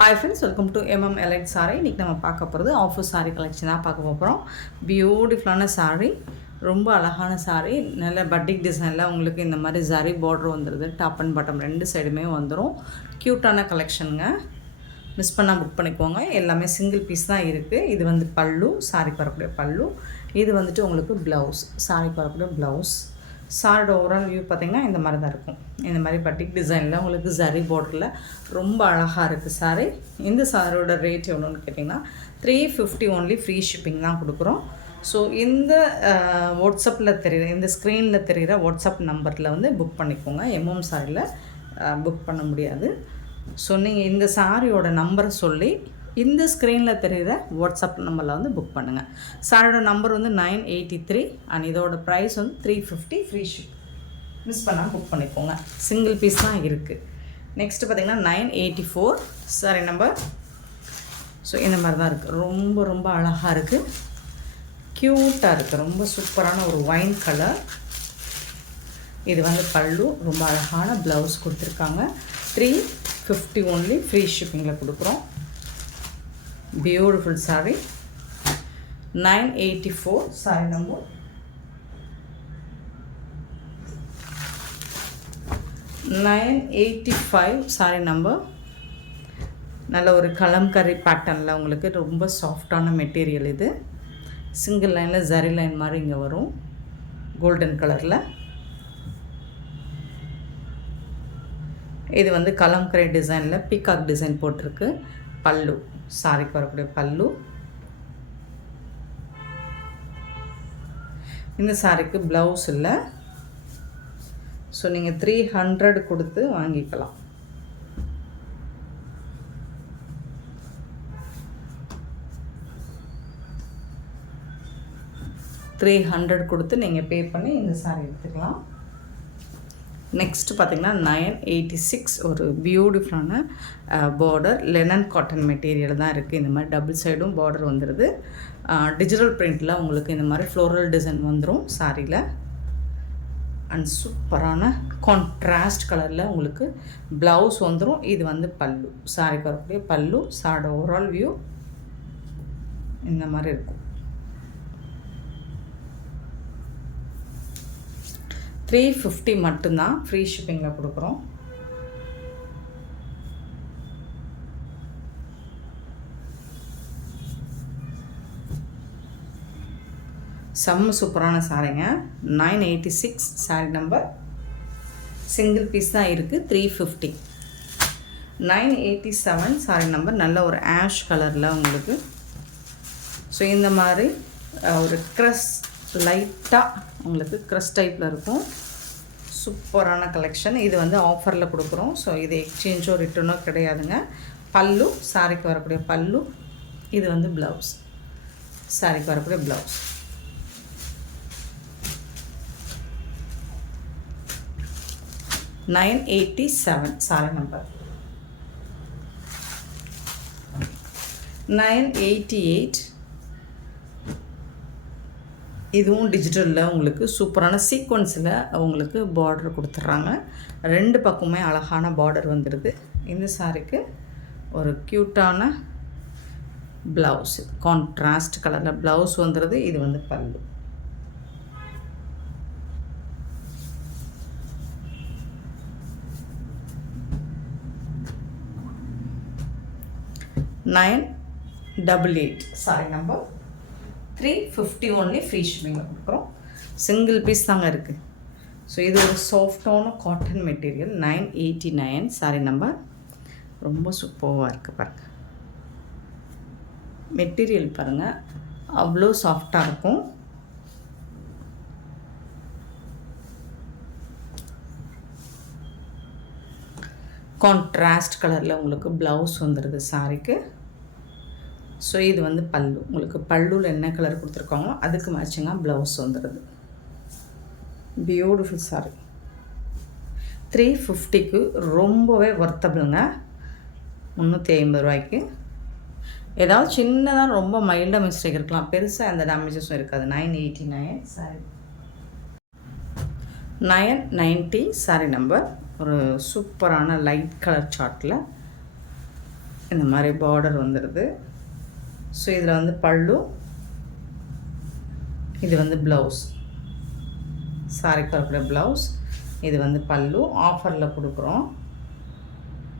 Hi friends, welcome to elite sorry. இன்றைக்கி நம்ம பார்க்க போகிறது ஆஃபர் சாரி கலெக்ஷன் தான் பார்க்க போகிறோம். பியூட்டிஃபுல்லான சாரி, ரொம்ப அழகான சாரி, நல்ல பட்டிக் டிசைனில் உங்களுக்கு இந்த மாதிரி ஜரி பார்டர் வந்துடுது. டாப் அண்ட் பாட்டம் ரெண்டு சைடுமே வந்துடும். க்யூட்டான கலெக்ஷனுங்க, மிஸ் பண்ணால் புக் பண்ணிக்கோங்க. எல்லாமே சிங்கிள் பீஸ் தான் இருக்குது. இது வந்து பல்லு, சாரிக்கு வரக்கூடிய பல்லு. இது வந்துட்டு உங்களுக்கு ப்ளவுஸ், சாரிக்கு வரக்கூடிய ப்ளவுஸ். சாரியோட ஓவரால் வியூ பார்த்திங்கன்னா இந்த மாதிரி தான் இருக்கும். இந்த மாதிரி பட்டிக் டிசைனில் உங்களுக்கு ஜரி பார்டரில் ரொம்ப அழகாக இருக்குது சாரி. இந்த சாரியோட ரேட் எவ்வளோன்னு கேட்டிங்கன்னா 350 ஒன்லி, ஃப்ரீ ஷிப்பிங் தான் கொடுக்குறோம். ஸோ இந்த வாட்ஸ்அப்பில் தெரிகிற, இந்த ஸ்க்ரீனில் தெரிகிற வாட்ஸ்அப் நம்பரில் வந்து புக் பண்ணிக்கோங்க. சாரியில் புக் பண்ண முடியாது. ஸோ நீங்கள் இந்த சாரியோட நம்பரை சொல்லி இந்த ஸ்க்ரீனில் தெரிகிற வாட்ஸ்அப் நம்பரில் வந்து புக் பண்ணுங்கள். சாரியோட நம்பர் வந்து 983 அண்ட் இதோட ப்ரைஸ் வந்து 350, ஃப்ரீ ஷிப். மிஸ் பண்ணால் புக் பண்ணிக்கோங்க. சிங்கிள் பீஸ் தான் இருக்குது. நெக்ஸ்ட்டு பார்த்திங்கன்னா 984 சாரி நம்பர். ஸோ இந்த மாதிரி தான் இருக்குது. ரொம்ப ரொம்ப அழகாக இருக்குது, க்யூட்டாக இருக்குது. ரொம்ப சூப்பரான ஒரு ஒயின் கலர். இது வந்து பல்லு, ரொம்ப அழகான ப்ளவுஸ் கொடுத்துருக்காங்க. 350 ஒன்லி, ஃப்ரீ ஷிப்பிங்கில் கொடுக்குறோம். Beautiful sorry. 984 sorry number. 985 sorry number. நல்ல ஒரு கலம்கரி பேட்டர்னில் உங்களுக்கு ரொம்ப சாஃப்டான மெட்டீரியல். இது சிங்கிள் லைனில் ஜரி லைன் மாதிரி இங்கே வரும், கோல்டன் கலரில். இது வந்து கலம்கரி டிசைனில் பீகாக் டிசைன் போட்டிருக்கு. பல்லு, சாரிக்கு வரக்கூடிய பல்லு. இந்த சாரிக்கு ப்ளவுஸ் இல்லை. ஸோ நீங்கள் 300 கொடுத்து வாங்கிக்கலாம். $300 கொடுத்து நீங்கள் பே பண்ணி இந்த சாரி எடுத்துக்கலாம். நெக்ஸ்ட்டு பார்த்திங்கன்னா 986 ஒரு பியூட்டிஃபுல்லான பார்டர், லெனன் காட்டன் மெட்டீரியல் தான் இருக்குது. இந்த மாதிரி டபுள் சைடும் பார்டர் வந்துடுது. டிஜிட்டல் பிரிண்டில் உங்களுக்கு இந்த மாதிரி ஃப்ளோரல் டிசைன் வந்துடும் சாரியில். அண்ட் சூப்பரான கான்ட்ராஸ்ட் கலரில் உங்களுக்கு ப்ளவுஸ் வந்துடும். இது வந்து பல்லு, சாரிக்கு வரக்கூடிய பல்லு. சாரியோட ஓவரால் வியூ இந்த மாதிரி இருக்கும். 350 மட்டும்தான், ஃப்ரீ ஷிப்பிங்கில் கொடுக்குறோம். செம்ம சூப்பரான சாரிங்க. 986 சாரி நம்பர். சிங்கிள் பீஸ் தான் இருக்குது. 350. 987 சாரி நம்பர். நல்ல ஒரு ஆஷ் கலரில் உங்களுக்கு. ஸோ இந்த மாதிரி ஒரு க்ரஸ், லைட்டாக உங்களுக்கு க்ரஸ் டைப்பில் இருக்கும். சூப்பரான கலெக்ஷன். இது வந்து ஆஃபரில் கொடுக்குறோம். ஸோ இது எக்ஸ்சேஞ்சோ ரிட்டர்னோ கிடையாதுங்க. பல்லு, சாரிக்கு வரக்கூடிய பல்லு. இது வந்து ப்ளவுஸ், சாரிக்கு வரக்கூடிய ப்ளவுஸ். $987 sorry number. 988 இதுவும் டிஜிட்டலில் உங்களுக்கு சூப்பரான சீக்வன்ஸில் உங்களுக்கு பார்டர் கொடுத்துட்றாங்க. ரெண்டு பக்கமே அழகான பார்டர் வந்துடுது. இந்த சாரிக்கு ஒரு க்யூட்டான ப்ளவுஸ், கான்ட்ராஸ்ட் கலரில் ப்ளவுஸ் வந்துடுது. இது வந்து பல்லு. $988 சாரி நம்பர். 350 ஒன்லி, ஃப்ரீ ஷிப்பிங்கில் கொடுக்குறோம். சிங்கிள் பீஸ் தாங்க இருக்குது. ஸோ இது ஒரு சாஃப்டான காட்டன் மெட்டீரியல். 989 sorry number. ரொம்ப சூப்பராக இருக்குது பாருங்கள். மெட்டீரியல் பாருங்கள், அவ்வளோ சாஃப்டாக இருக்கும். கான்ட்ராஸ்ட் கலரில் உங்களுக்கு ப்ளவுஸ் வந்துடுது சாரிக்கு. ஸோ இது வந்து பல்லு. உங்களுக்கு பல்லுவில் என்ன கலர் கொடுத்துருக்காங்களோ அதுக்கு மேட்சிங்காக ப்ளவுஸ் வந்துடுது. Beautiful sorry. 350க்கு ரொம்பவே ஒர்த்தபிளுங்க. 350 ரூபாய்க்கு. ஏதாவது சின்னதாக ரொம்ப மைல்டாக மிஸ்டேக் இருக்கலாம், பெருசாக எந்த டேமேஜஸும் இருக்காது. 989 சாரி. 990 sorry number. ஒரு சூப்பரான லைட் கலர் சார்ட்டில் இந்த மாதிரி பார்டர் வந்துடுது. ஸோ இதில் வந்து பல்லு, இது வந்து ப்ளவுஸ், சாரிக்கு வரக்கூடிய ப்ளவுஸ், இது வந்து பல்லு. ஆஃபரில் கொடுக்குறோம்.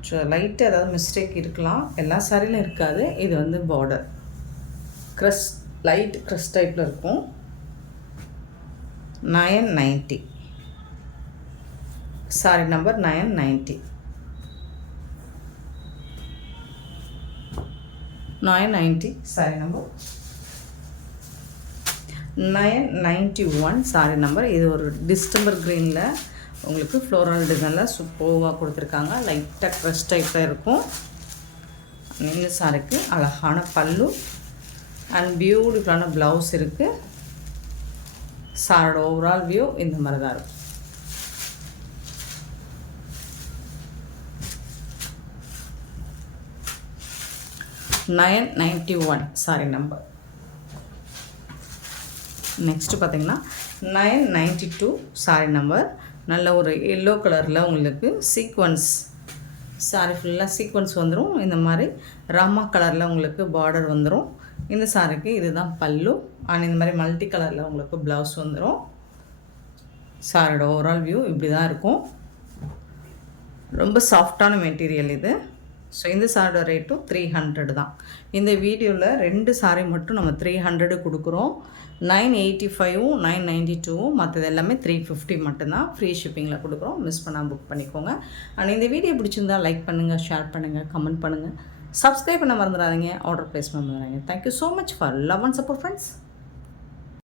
ஸோ லைட்டு ஏதாவது மிஸ்டேக் இருக்கலாம், எல்லா சாரிலும் இருக்காது. இது வந்து பார்டர் க்ரஸ், லைட் க்ரஸ் டைப்பில் இருக்கும். 990 sorry number 990. 990 sorry number 991 sorry number. இது ஒரு டிஸ்டம்பர் க்ரீனில் உங்களுக்கு ஃப்ளோரல் டிசைனில் சூப்பராக கொடுத்துருக்காங்க. லைட்டாக க்ரஷ் டைப்பில் இருக்கும். இந்த சாரிக்கு அழகான பல்லு அண்ட் பியூட்டிஃபுல்லான ப்ளவுஸ் இருக்குது. சாரோட ஓவரால் வியூ இந்த மாதிரி தான் இருக்கும். $991 சாரி நம்பர். நெக்ஸ்ட்டு பார்த்திங்கன்னா 992 சாரி நம்பர். நல்ல ஒரு எல்லோ கலரில் உங்களுக்கு சீக்வன்ஸ் சாரி ஃபுல்லாக சீக்வன்ஸ் வந்துடும். இந்த மாதிரி ராமா கலரில் உங்களுக்கு பார்டர் வந்துடும். இந்த சாரிக்கு இதுதான் பல்லு அண்ட் இந்த மாதிரி மல்டி கலரில் உங்களுக்கு ப்ளவுஸ் வந்துடும். சாரியோட ஓவரால் வியூ இப்படி தான் இருக்கும். ரொம்ப சாஃப்டான மெட்டீரியல் இது. ஸோ இந்த சாரியோட ரேட்டும் 300 தான். இந்த வீடியோவில் 2 சாரி மட்டும் நம்ம 300 கொடுக்குறோம். 985ம் 992ம் மற்றது எல்லாமே 350 மட்டும்தான். ஃப்ரீ ஷிப்பிங்கில் கொடுக்குறோம். மிஸ் பண்ணால் புக் பண்ணிக்கோங்க. அண்ட் இந்த வீடியோ பிடிச்சிருந்தால் லைக் பண்ணுங்கள், ஷேர் பண்ணுங்கள், கமெண்ட் பண்ணுங்கள், சப்ஸ்கிரைப் பண்ண மறந்துடாதீங்க, ஆர்டர் ப்ளேஸ் பண்ண மறந்துடாதீங்க. Thank you so much for love and support friends.